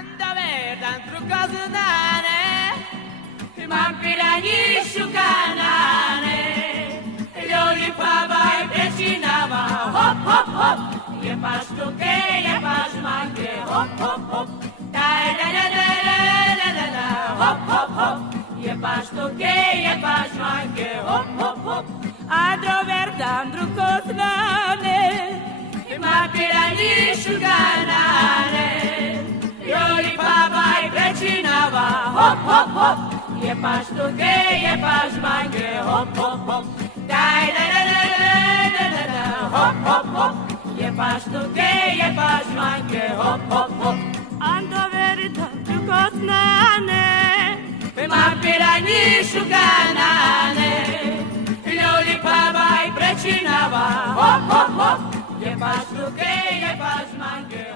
Andave dentro casunane, mampirani shukanane, Loli pava e precinava, hop hop hop, je pastuke, je pasmanke, hop hop hop, da da da da da da da, hop hop hop, je pastuke, je pasmanke, hop hop hop, andove dentro casunane, mampirani shukanane. Joli pava i precinava, hop, hop, hop, je pastuke, je pažmanke, hop, hop, hop, daj, da, da, da, da, da, da, hop, hop, hop, je pastuke, je pažmanke, hop, hop, hop. Ando verita tukosnane, mampirani šuganane, Joli pava i precinava, hop, hop, hop, je pastuke, je pažmanke,